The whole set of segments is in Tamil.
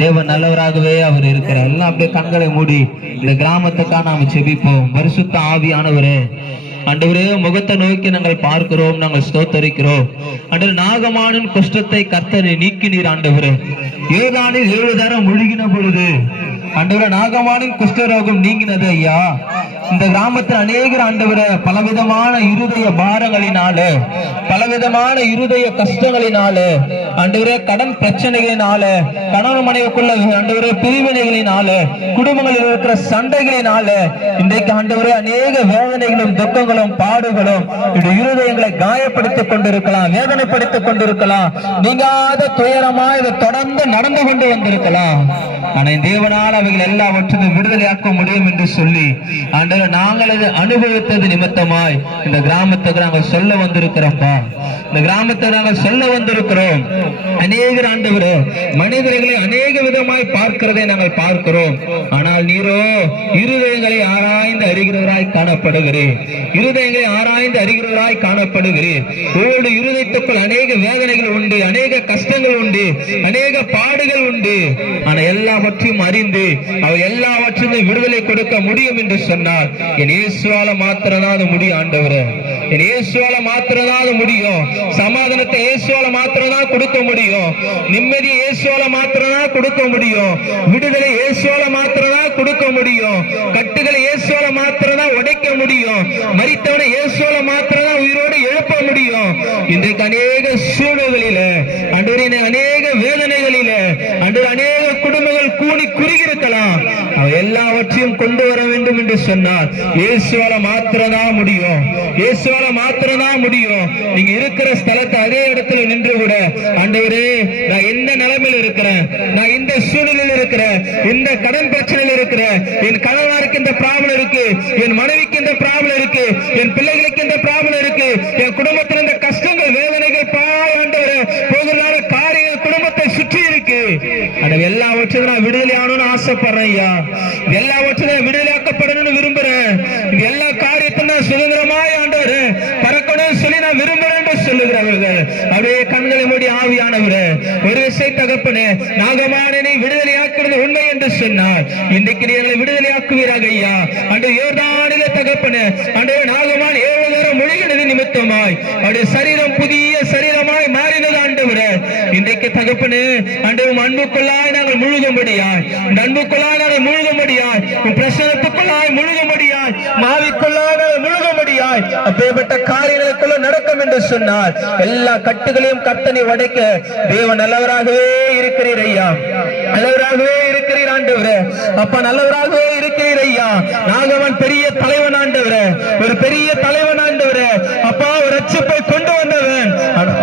தேவன் நல்லவராகவே அவர் இருக்கிறார். எல்லாம் அப்படியே கண்களை மூடி இந்த கிராமத்துக்காக நாம செபிப்போம். பரிசுத்த ஆவியானவரே, ஆண்டவரே, முகத்தை நோக்கி நாங்கள் பார்க்கிறோம், நாங்கள் ஸ்தோத்தரிக்கிறோம். ஆண்டவர், நாகமானின் குஷ்டத்தை கர்த்தரை நீக்கினீர். ஆண்டவரே, யோர்தானில் 7 தரம் முழுகின பொழுது ஆண்டவரே நாகமானின் குஷ்டரோகம் நீங்கினது ஐயா. இந்த கிராமத்தில் அநேகர் ஆண்டவரே பலவிதமான இருதய பாரங்களினால, பலவிதமான இருதய கஷ்டங்களினால, ஆண்டவரே கடன் பிரச்சனைகளினால, கணவன் மனைவிக்குள்ள ஆண்டவரே பிரிவினைகளினால, குடும்பங்களில் இருக்கிற சண்டைகளினால இன்றைக்கு ஆண்டவரே அநேக வேதனைகளும் துக்கங்களும் பாடுகளும் இருதயங்களை காயப்படுத்திக் கொண்டிருக்கலாம், வேதனைப்படுத்திக் கொண்டிருக்கலாம். நீங்காத துயரமா இதை தொடர்ந்து நடந்து கொண்டு வந்திருக்கலாம். ஆனா தேவனால் அவைகள் எல்லாவற்றையும் விடுதலையாக்க முடியும் என்று சொல்லி ஆண்டவர் நாங்கள் அதை அனுபவித்தது நிமித்தமாய் இந்த கிராமத்துக்கு நாங்கள் சொல்ல வந்திருக்கிறோம்ப்பா. இந்த கிராமத்தை நாங்கள் சொல்ல வந்திருக்கிறோம். அநேகர் ஆண்டவர் மனிதர்களை அநேக விதமாய் பார்க்கிறதை நாங்கள் பார்க்கிறோம். ஆனால் நீரோ இருதயங்களை ஆராய்ந்து அறிகிறவராய் காணப்படுகிறேன். இருதயங்களை ஆராய்ந்து அறிகிறவராய் காணப்படுகிறேன். ஒவ்வொரு இருதயத்துக்குள் அநேக வேதனைகள் உண்டு, அநேக கஷ்டங்கள் உண்டு, அநேக பாடுகள் உண்டு. ஆனா எல்லாவற்றையும் அறிந்து அவர் எல்லாவற்றையும் விடுதலை கொடுக்க முடியும் என்று சொன்னால் என் இயேசுவால மாத்திரதான் அது முடியும். ஆண்டவரே, என் இயேசுவால மாத்திரதான் அது முடியும். சமாதானத்தை இயேசுவால மாத்திரதான் கொடுக்க முடியும். நிம்மதியை இயேசுவால மாத்திரதான் கொடுக்க முடியும். விடுதலை இயேசுவால மாத்திரதான் கொடுக்க முடியும். கட்டுகளை இயேசுவால மாத்திரதான் உடைக்க முடியும். மரித்தவனை இயேசுவால மாத்திரதான் உயிரோடு எழுப்ப முடியும். இன்றைக்கு அநேக சூழல்களில ஆண்டவரே, அநேக வேதனைகளில ஆண்டவரே அநேக குடும்பங்கள் கூடி குறுகியிருக்கலாம். அவர் எல்லாவற்றையும் கொண்டு வர வேண்டும் என்று சொன்னார். இயேசுவால மாத்திரதான் முடியும். இயேசுவால மாத்திரதான் முடியும். நீங்க இருக்கிற ஸ்தலத்தை அதே இடத்துல நின்று கூட ஆண்டவரே, நான் எந்த நிலைமையில் இருக்கிறேன், நான் இந்த சூழ்நிலையில் இருக்கிறேன், இந்த கடன் பிரச்சனையில் இருக்கிறேன், என் கணவருக்கு இந்த ப்ராப்ளம் இருக்கு, என் மனைவிக்கு இந்த ப்ராப்ளம் இருக்கு, என் பிள்ளைகளுக்கு இந்த ப்ராப்ளம் இருக்கு, என் குடும்பத்தில் இந்த கஷ்டங்கள் வேதனைகள் ஆண்டவரே போகிறதான காரியங்கள் குடும்பத்தை சுற்றி இருக்கு. எல்லாவற்றையும் நான் விடுதலை ஆகணும்னு ஆசைப்படுறேன் ஐயா. எல்லாவற்றையும் விடுதலையாக்கப்படணும்னு விரும்புறேன். எல்லா காரியத்தையும் நான் சுதந்திரமாய் ஆண்டவர் பறக்கணும்னு சொல்லி நான் விரும்புறேன் என்று சொல்லுகிறவர்கள் அப்படியே கண்களை மூடி ஆவியானவரே, ஒரு விஷய தகப்பனே, நாகமானனை விடுதலையாக்குறது உண்மை என்று சொன்னார். இன்றைக்கு நீங்களை விடுதலையாக்குவீராக ஐயா. அன்று யோர்தானிலே தகப்பனே, அன்று நாகமான் 7 தரம் முழுகினது நிமித்தமாய் அவருடைய சரீரம் புதிய சரீரமாய் மாறினது. ஆண்டவரே, இன்றைக்கு தகப்பனே, அன்று அன்புக்குள்ளாய் நாங்கள் முழுகும்படியாய், அன்புக்குள்ளாய் நாங்கள் முழுகும்படியாய், பிரசனத்துக்குள்ளாய் முழுகும்படியாய், மாவிக்குள்ளாய் நாங்கள் முழுகும்படியாய் அப்பேற்பட்ட காரியங்களுக்குள்ள நடக்கும் என்று சொன்னார். எல்லா கட்டுகளையும் கர்த்தனை உடைக்க தேவன் நல்லவராகவே இருக்கிறீர் ஐயா. நல்லவராகவே இருக்கிறீர் ஆண்டவரே. அப்பா நல்லவராகவே இருக்கிறீர் ஐயா. நாகவன் பெரிய தலைவன் ஆண்டவரே, ஒரு பெரிய தலைவன் ஆண்டவரே. அப்பா ஒரு ரட்சிப்பை கொண்டு வந்தவன்.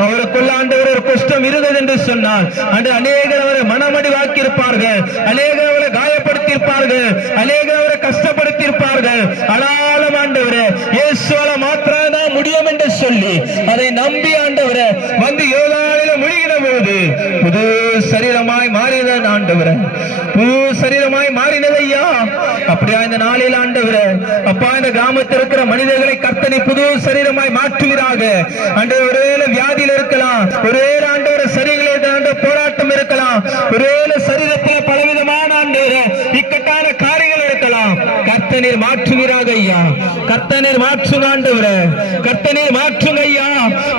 அவருக்குள்ள ஆண்டவர் ஒரு குஷ்டம் இருந்தது என்று சொன்னார். அன்று அநேகர் அவரை மனமடிவாக்கி இருப்பார்கள், அநேகர் அவரை காயப்படுத்தி இருப்பார்கள், அநேகர் அவரை கஷ்டப்படுத்தி இருப்பார்கள். ஆனாலும் ஆண்டவரே இயேசுவால மாத்திரம்தான் முடியும் என்று சொல்லி அதை நம்பி ஆண்டவரே வந்து யோர்தானிலே முழுகின போது புது சரீரமாய் மாறினது ஆண்டவரே, புது சரீரமாய் மாறினது ஐயா. அப்படியா இந்த நாளில் ஆண்டவரே, அப்பா இந்த கிராமத்தில் இருக்கிற மனிதர்களை கர்த்தனை புது சரீரமாய் மாற்றுவீராக. ஆண்டவர் ஒருவேளை வியாதியில் இருக்கலாம், ஒருவேளை ஆண்டவர் சரிகளை போராட்டம் இருக்கலாம், ஒருவேளை சரீரத்தில் பலவிதமான ஆண்டவரே இக்கட்டான காரியங்கள் இருக்கலாம். கர்த்தனீர் மாற்றுவீராக ஐயா. கர்த்தனீர் மாற்றுங்க ஆண்டவரே, கர்த்தனீர் மாற்றுங்க ஐயா,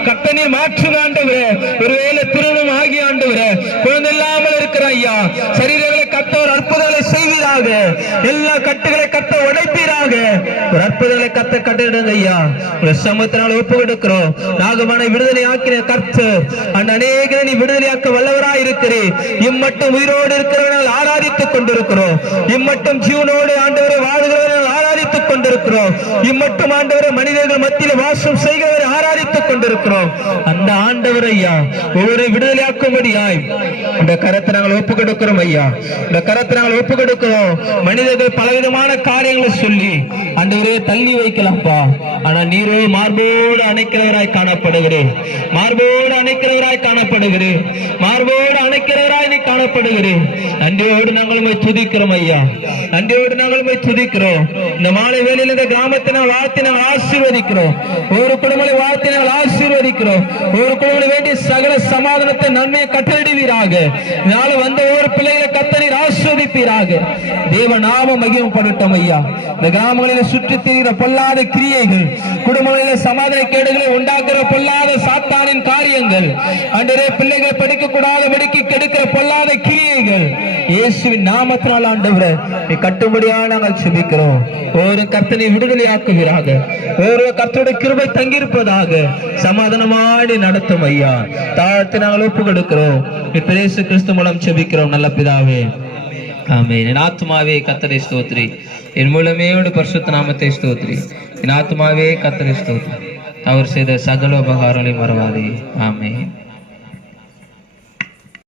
கர்த்தனீர் மாற்றுங்க ஆண்டவரே. ஒருவேளை திருமணம் ஆகிய ஆண்டவரே குழந்தை இல்லாமல் இருக்கிற ஐயா, சரீரங்களை கர்த்தர் அற்புதங்களை செய்வீராக. எல்லா கட்டுகளை கர்த்த உடைப்பீராக. ஒரு அற்புதங்களை கர்த்த கட்டிடுங்க ஐயா. ஒரு சமூகத்தினால் ஒப்பு கொடுக்கிறோம். நாகமானை விடுதலை ஆக்கின கர்த்தர் அந்த அநேகரை நீ விடுதலையாக்க வல்லவராய் இருக்கிறேன். இம்மட்டும் உயிரோடு இருக்கிறவர்கள் ஆராதித்துக் கொண்டிருக்கிறோம். இம்மட்டும் ஜீவனோடு ஆண்டவரை வாழ்கிறவர்கள் ஆராதித்துக் கொண்டிருக்கிறோம். இம்மட்டும் ஆண்டவரை மனிதர்கள் மத்தியில் வாசம் செய்கிறவரை ஆராதித்துக் கொண்டிருக்கிறோம். அந்த ஆண்டவர் ஐயா ஒவ்வொரு விடுதலையாக்கும்படியாய் இந்த கரத்தை நாங்கள் ஒப்பு கொடுக்கிறோம் ஐயா. இந்த கரத்தை நாங்கள் ஒப்பு கொடுக்கிறோம். மனிதர்கள் பலவிதமான காரியங்களை சொல்லி ஆண்டவரே தள்ளி வைக்கலாம்ப்பா. ஆனா நீரோ மார்போடு அணைக்கிறவராய் காணப்படுகிறேன், மார்போடு அணைக்கிறவராய் காணப்படுகிறேன், மார்போடு அணைக்கிறவராய் நீ காணப்படுகிறேன். நன்றியோடு நாங்கள் போய் துதிக்கிறோம் ஐயா. நன்றியோடு நாங்கள் போய் துதிக்கிறோம். இந்த மாலை வேளையில் இந்த கிராமத்தை நாங்கள் வாழ்த்தி நாங்கள் ஆசீர்வதிக்கிறோம். ஒரு குடும்பத்தை வாழ்த்தி நாங்கள் ஆசீர்வதிக்கிறோம். ஒரு குடும்பத்தை வேண்டிய சகல சமாதானத்தை நன்மையை கட்டளிடுவீராக. இதனால வந்த ஒவ்வொரு பிள்ளைகளை ஆசீர்வதிப்பீராக. தேவ நாம மகிமைப்படட்டும் ஐயா. இந்த கிராமங்களில் சுற்றி திரிகிற பொல்லாத கிரியைகள், குடும்பங்களில் சமாதான கேடுகளை உண்டாக்குற பொல்லாத சாத்தானின் காரியங்கள், ஆண்டவரே பிள்ளைகள் படிக்க கூடாதபடிக்கு கெடுக்கிற பொல்லாத கிரியைகள் இயேசுவின் நாமத்தினால் ஆண்டவரே கட்டும்படியாக நாங்கள் செபிக்கிறோம். ஒரு கர்த்தனை விடுதலையாக்குவீராக. ஒரு கர்த்தருடைய கிருபை தங்கியிருப்பதாக. சமாதானமாடி நடத்தும் ஐயா. தாழ்த்து நாங்கள் ஒப்பு கொடுக்கிறோம். இயேசு கிறிஸ்து மூலம் செபிக்கிறோம் நல்ல பிதாவே, ஆமென். என் ஆத்துமாவே கர்த்தரை ஸ்தோத்திரி, என் முழுமையோடு பரிசுத்த நாமத்தை ஸ்தோத்திரி. என் ஆத்துமாவே கர்த்தரை ஸ்தோத்திரி, அவர் செய்த சகல உபகாரங்களை மறவாதே. ஆமென்.